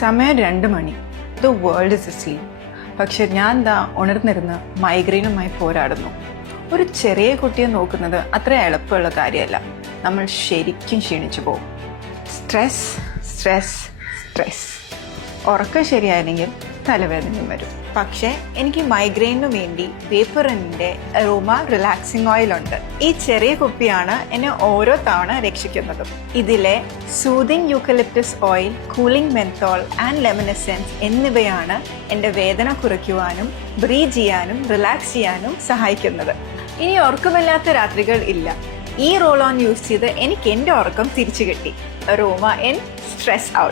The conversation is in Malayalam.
സമയം 2 മണി. The world is asleep. പക്ഷെ ഞാൻ ഉണർന്നിരുന്ന് മൈഗ്രെയിനുമായി പോരാടുന്നു. ഒരു ചെറിയ കുട്ടിയെ നോക്കുന്നത് അത്ര എളുപ്പമുള്ള കാര്യമല്ല. നമ്മൾ ശരിക്കും ക്ഷീണിച്ചു പോകും. Stress stress stress. ഉറക്കം ശരിയായില്ലെങ്കിൽ തലവേദനയും വരും. പക്ഷേ എനിക്ക് മൈഗ്രെയിനു വേണ്ടി വേപ്പറിൻ്റെ അരോമ റിലാക്സിംഗ് ഓയിൽ ഉണ്ട്. ഈ ചെറിയ കുപ്പിയാണ് എന്നെ ഓരോ തവണ രക്ഷിക്കുന്നതും. ഇതിലെ soothing eucalyptus oil, cooling menthol and lemon essence എന്നിവയാണ് എൻ്റെ വേദന കുറയ്ക്കുവാനും ബ്രീത്ത് ചെയ്യാനും റിലാക്സ് ചെയ്യാനും സഹായിക്കുന്നത്. ഇനി ഉറക്കമില്ലാത്ത രാത്രികൾ ഇല്ല. ഈ റോൾ ഓൺ യൂസ് ചെയ്ത് എനിക്ക് എൻ്റെ ഉറക്കം തിരിച്ചു കിട്ടി. Aroma in, stress out.